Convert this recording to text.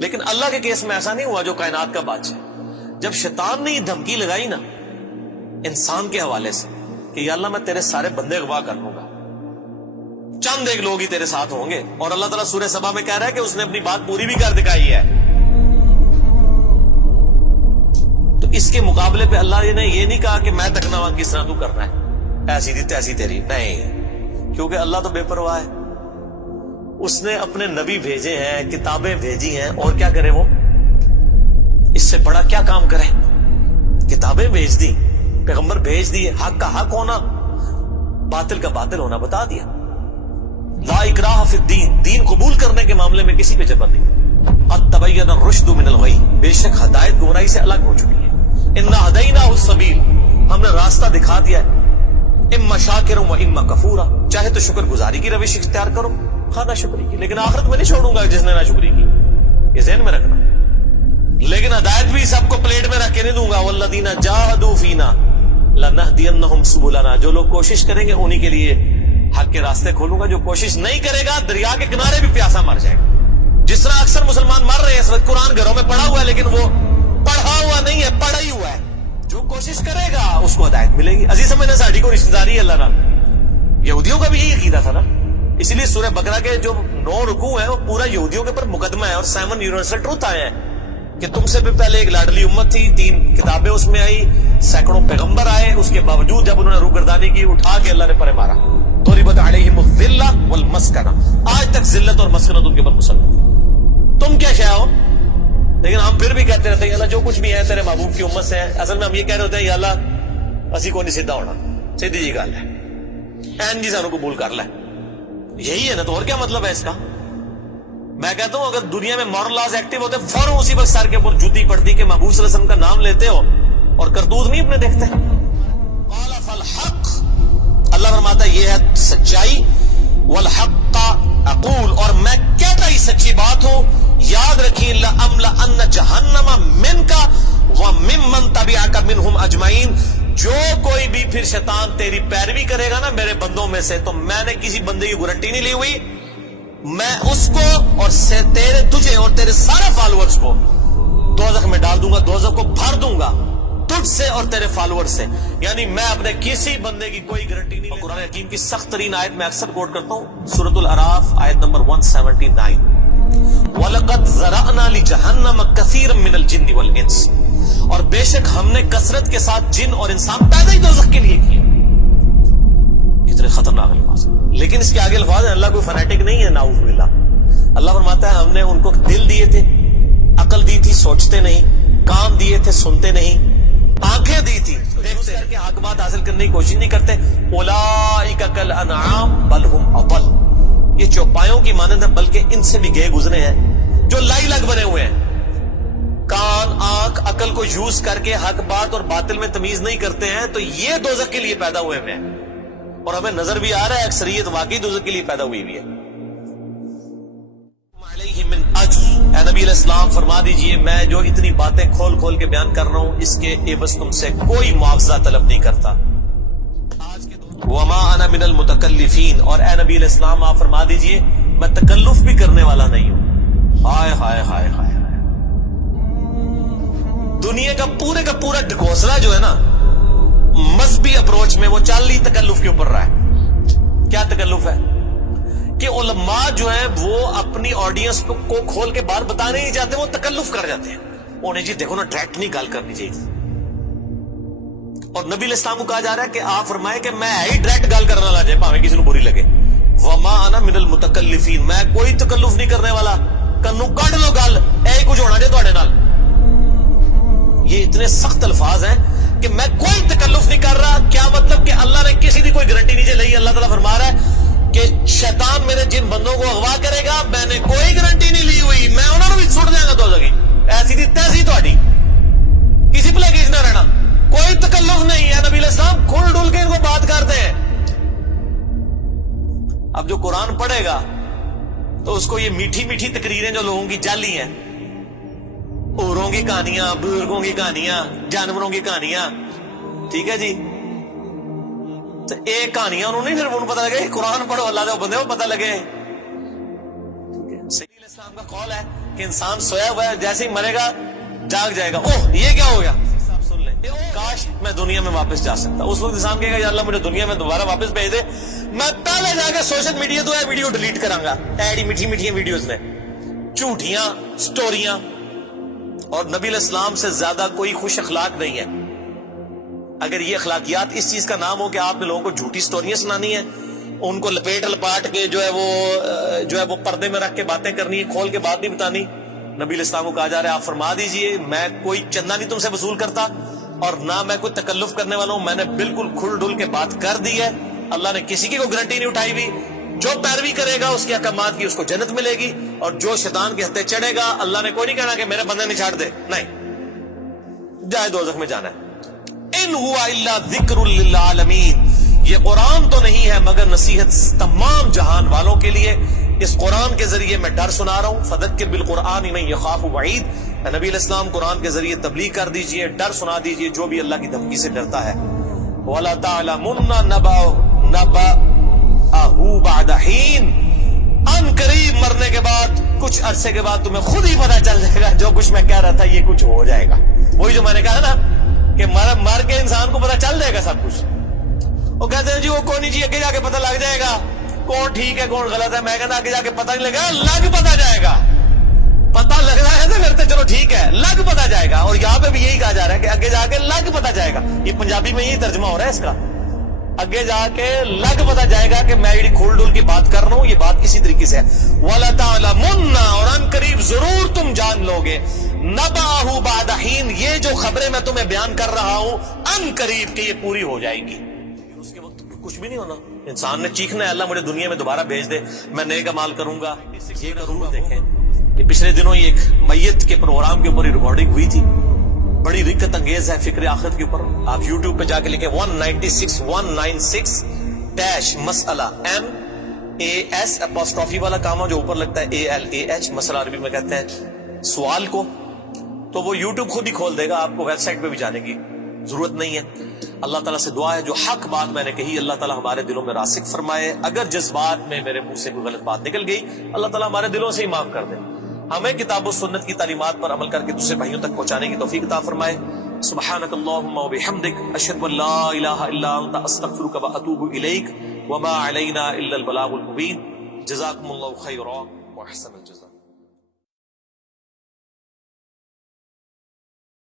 لیکن اللہ کے کیس میں ایسا نہیں ہوا جو کائنات کا بادشاہ. جب شیطان نے یہ دھمکی لگائی نا انسان کے حوالے سے کہ یا اللہ میں تیرے سارے بندے اغوا کر لوں گا, چند ایک لوگ ہی تیرے ساتھ ہوں گے, اور اللہ تعالیٰ سورہ سبا میں کہہ رہا ہے کہ اس نے اپنی بات پوری بھی کر دکھائی ہے. تو اس کے مقابلے پہ اللہ نے یہ نہیں کہا کہ میں تکنا ہوا کس طرح تو کرنا ہے, ایسی تھی تیسی تیری, نہیں, کیونکہ اللہ تو بے پرواہ ہے. اس نے اپنے نبی بھیجے ہیں, کتابیں بھیجی ہیں, اور کیا کرے وہ, اس سے بڑا کیا کام کرے. کتابیں بھیج دی, پیغمبر بھیج دیے, حق کا حق ہونا باطل کا باطل ہونا بتا دیا. لا اکراہ فی الدین, دین قبول کرنے کے معاملے میں کسی پہ جبر نہیں. قد تبین الرشد من الغی, بے شک ہدایت گمراہی سے الگ ہو چکی ہے. انا ہدیناہ السبیل, ہم نے راستہ دکھا دیا ہے. اما شاکرا و اما کفورا, چاہے تو شکر گزاری کی روش اختیار کرو, خواہ نہ شکری کی, لیکن آخرت میں نہیں چھوڑوں گا جس نے نہ شکری کی, یہ ذہن میں رکھنا. لیکن ہدایت بھی سب کو پلیٹ میں رکھ کے نہیں دوں گا. والذین جاہدوا فینا لنہدینہم سبلنا, جو لوگ کوشش کریں گے انہی کے لیے حق کے راستے کھولوں گا. جو کوشش نہیں کرے گا دریا کے کنارے بھی پیاسا مر جائے گا. جس طرح اکثر مسلمان مر رہے ہیں اس وقت, قرآن گھروں میں پڑھا ہوا ہے لیکن وہ پڑھا ہوا نہیں ہے, پڑھا ہی ہوا ہے. جو کوشش کرے گا اس کو ہدایت ملے گی. عزیز سمجھنا, ساڑھی کو رشتہ داری ہے اللہ نال. یہودیوں کا بھی یہی عقیدہ تھا نا, اس لیے سورہ بقرہ کے جو 9 رکوع ہیں وہ پورا یہودیوں کے اوپر مقدمہ ہے, اور 7 یونیورسل ٹروتھ آئے ہیں کہ تم سے بھی پہلے ایک لاڈلی امت تھی, 3 کتابیں اس میں آئی, سینکڑوں پیغمبر آئے, اس کے باوجود جب انہوں نے روگردانی کی اٹھا کے اللہ نے پرے مارا. ضربت علیہم الذلہ والمسکنہ, آج تک ذلت اور مسکنت ان کے اوپر مسلط. تم کیا شے ہو, لیکن ہم پھر بھی کہتے رہتے ہیں اللہ جو کچھ بھی ہے تیرے محبوب کی امت سے ہے. اصل میں ہم یہ کہہ رہے ہوتے ہیں یا اللہ اسی کو نہیں سیدھا ہونا, سیدھی جی گل ہے, این جی سانو قبول کر لے, یہی ہے نا. تو اور کیا مطلب ہے اس کا. میں کہتا ہوں اگر دنیا میں مورل لاز ایکٹیو ہوتے فوراً اسی وقت سر کے اوپر جوتی پڑتی کہ محبوب صلی اللہ علیہ وسلم کا نام لیتے ہو اور کرتوت نہیں اپنے دیکھتے. قال فالحق, اللہ فرماتا ہے یہ ہے سچائی, والحق اقول, اور میں کہتا ہی سچی بات ہوں. یاد رکھیں لأملأن جہنم منک وممن تبعک منہم اجمعین, جو کوئی بھی پھر شیطان تیری پیروی کرے گا نا میرے بندوں میں سے, تو میں نے کسی بندے کی گارنٹی نہیں لی ہوئی, میں اس کو اور تجھے اور تیرے سارے فالوورز کو دوزخ میں ڈال دوں گا, دوزخ کو بھر دوں گا تجھ سے اور تیرے فالوور سے. یعنی میں اپنے کسی بندے کی کوئی گارنٹی نہیں. قرآن حکیم کی سخت ترین آیت میں اکثر کوٹ کرتا ہوں, سورۃ الاعراف آیت نمبر 179, وَلَقَدْ ذَرَأْنَا لِجَهَنَّمَ كَثِيرًا مِنَ الْجِنِّ وَالْإِنسِ, اور بے شک ہم نے کثرت کے ساتھ جن اور انسان پیدا ہی دوزخ کے لیے کیے. کتنے خطرناک الفاظ. لیکن اس کے آگے الفاظ ہیں, اللہ کوئی فنیٹک نہیں ہے, نعوذ باللہ. اللہ فرماتا ہے ہم نے ان کو دل دیے تھے, عقل دی تھی سوچتے نہیں, کان دیے تھے سنتے نہیں, آنکھیں دی تھی دیکھتے کر کے حق بات حاصل کرنے کی کوشش نہیں کرتے. اولئک کالانعام بل هم اضل, یہ چوپایوں کی مانند ہے بلکہ ان سے بھی گئے گزرے ہیں جو لائی لگ بنے ہوئے ہیں. کان آنکھ عقل کو یوز کر کے حق بات اور باطل میں تمیز نہیں کرتے ہیں, تو یہ دوزخ کے لیے پیدا ہوئے ہیں. اور ہمیں نظر بھی آ رہا ہے اکثریت واقعی دوزخ کے لیے پیدا ہوئی بھی ہے. من اجر, اے نبی علیہ السلام فرما دیجئے میں جو اتنی باتیں کھول کھول کے بیان کر رہا ہوں اس کے عوض تم سے کوئی معاوضہ طلب نہیں کرتا. وما انا من المتکلفین, اور اے نبی علیہ السلام آپ فرما دیجئے میں تکلف بھی کرنے والا نہیں ہوں. ہائے ہائے ہائے ہائے, دنیا کا پورا ڈھکوسلا جو ہے نا مذہبی اپروچ میں وہ چل ہی تکلف کے اوپر رہا ہے. کیا تکلف ہے کہ علماء جو ہیں وہ اپنی آڈینس کو کھول کے بات بتانے نہیں چاہتے, وہ تکلف کر جاتے ہیں. انہیں جی دیکھو نا ڈائریکٹ نہیں گال کرنی چاہیے. اور نبی علیہ السلام کو کہا جا رہا ہے کہ آپ فرمائے کہ میں ہی ڈائریکٹ گال کرنا لا جائے پاویں کسی کو بری لگے. وما انا من المتکلفین, میں کوئی تکلف نہیں کرنے والا. کنو کڈ لو گل, اے کچھ ہونا جے تواڈے نال. یہ اتنے سخت الفاظ ہیں کہ میں کوئی تکلف نہیں کر رہا. کیا مطلب کہ اللہ نے کسی کی کوئی گارنٹی نہیں لئی. اللہ تعالیٰ فرما رہا ہے کہ شیطان میرے جن بندوں کو اغوا کرے گا میں نے کوئی گارنٹی نہیں لی ہوئی, میں انہوں نے بھی چھوڑ دیا گا دوزخ کی. ایسی تھی تیسی تہاڈی, کسی بھلے کیس نہ رہنا, کوئی تکلف نہیں ہے. نبی علیہ السلام کھل ڈل کے ان کو بات کرتے ہیں. اب جو قرآن پڑھے گا تو اس کو یہ میٹھی میٹھی تقریریں جو لوگوں کی جعلی ہیں, اوروں کی کہانیاں, بزرگوں کی کہانیاں, جانوروں کی کہانیاں, ٹھیک ہے جی, تو ایک کہانیاں انہوں نہیں, پھر انہوں پتہ لگے قرآن پڑھو اللہ دے بندے کو پتہ لگے. اسلام کا قول ہے کہ انسان سویا ہوا ہے جیسے ہی مرے گا جاگ جائے گا. اوہ یہ کیا ہو گیا؟ صاحب سن لیں, کاش میں دنیا میں واپس جا سکتا. اس وقت انسان کہے گا یا اللہ مجھے دنیا میں دوبارہ واپس بھیج دے, میں پہلے جا کے سوشل میڈیا تو ہے ویڈیو ڈیلیٹ کراں گا. ایڈی میٹھی میٹھی ویڈیوز میں جھوٹیاں سٹوریاں, اور نبی علیہ السلام سے زیادہ کوئی خوش اخلاق نہیں ہے. اگر یہ اخلاقیات اس چیز کا نام ہو کہ آپ نے لوگوں کو جھوٹی سٹوریاں سنانی ہیں, ان کو لپیٹ لپاٹ کے جو ہے وہ پردے میں رکھ کے باتیں کرنی ہے, کھول کے بات نہیں بتانی. نبی علیہ السلام کو کہا جا رہا ہے آپ فرما دیجئے میں کوئی چندہ نہیں تم سے وصول کرتا, اور نہ میں کوئی تکلف کرنے والا ہوں. میں نے بالکل کھل ڈل کے بات کر دی ہے. اللہ نے کسی کی کوئی گارنٹی نہیں اٹھائی ہوئی. جو پیروی کرے گا اس کے احکامات کی اس کو جنت ملے گی, اور جو شیطان کے ہتھے چڑھے گا اللہ نے کوئی نہیں کہنا کہ میرے بندے نے چھاڑ دے, نہیں جائے دوزخ میں جانا ہے. ان ہوا الا ذکر للعالمین, یہ قرآن تو نہیں ہے مگر نصیحت تمام جہان والوں کے لیے. اس قرآن کے ذریعے میں ڈر سنا رہا ہوں. فذکر بالقرآن من یخاف وعید, نبی علیہ السلام قرآن کے ذریعے تبلیغ کر دیجئے, ڈر سنا دیجئے جو بھی اللہ کی دھمکی سے ڈرتا ہے. وَلَا تَعْلَمُنَّ نَبَأَهُ بَعْدَ حِينٍ, ان قریب مرنے کے بعد کچھ عرصے کے بعد تمہیں خود ہی پتہ چل جائے گا جو کچھ میں کہہ رہا تھا یہ کچھ ہو جائے گا. وہی جو میں نے کہا نا کہ مر کے انسان کو پتہ چل جائے گا سب کچھ. وہ کہتے ہیں جی وہ کوئی نہیں جی آگے جا کے پتہ لگ جائے گا کون ٹھیک ہے کون غلط ہے. میں کہتا آگے جا کے پتہ نہیں لگا, لگ پتہ جائے گا. پتہ لگنا ہے تو کرتے چلو ٹھیک ہے, لگ پتہ جائے گا. اور یہاں پہ بھی یہی کہا جا رہا ہے کہ آگے جا کے لگ پتہ جائے گا. یہ پنجابی میں یہی ترجمہ ہو رہا ہے اس کا, آگے جا کے لگ پتہ جائے گا کہ میں یہ کھول ڈول کی بات کر رہا ہوں یہ بات اسی طریقے سے ہے. وَلَا تَعْلَمُنَّ, اور ان قریب ضرور تم جان لوگے, نَبَأَهُ بَعْدَ حِينٍ, یہ جو خبریں میں تمہیں بیان کر رہا ہوں ان قریب کہ یہ پوری ہو جائے گی. اس کے وقت کچھ بھی نہیں ہونا. انسان نے چیخنا ہے اللہ مجھے دنیا میں دوبارہ بھیج دے, میں نیک اعمال کروں گا یہ کروں گا. دیکھیں یہ پچھلے دنوں یہ ایک میت کے پروگرام کے اوپر ریکارڈنگ ہوئی تھی, بڑی رکت انگیز ہے فکر آخرت کے اوپر. آپ یوٹیوب پہ جا کے لکھیں 196 مسئلہ MAS اپوسٹرافی والا کامہ جو اوپر لگتا ہے ALAH, مسئلہ عربی میں کہتے ہیں سوال کو, تو وہ یوٹیوب خود ہی کھول دے گا. آپ کو ویب سائٹ پہ بھی جانے کی ضرورت نہیں ہے. اللہ تعالیٰ سے دعا ہے جو حق بات میں نے کہی اللہ تعالیٰ ہمارے دلوں میں راسخ فرمائے. اگر جس بات میں میرے منہ سے کوئی غلط بات نکل گئی اللہ تعالیٰ ہمارے دلوں سے ہی معاف کر دے. ہمیں کتاب و سنت کی تعلیمات پر عمل کر کے دوسرے بھائیوں تک پہنچانے کی توفیق عطا فرمائے. سبحانک اللہم و بحمدک, اشہد ان لا الہ الا انت, استغفرک و اتوب الیک, وما علینا الا البلاغ المبین. جزاکم اللہ خیرا و احسن الجزاء.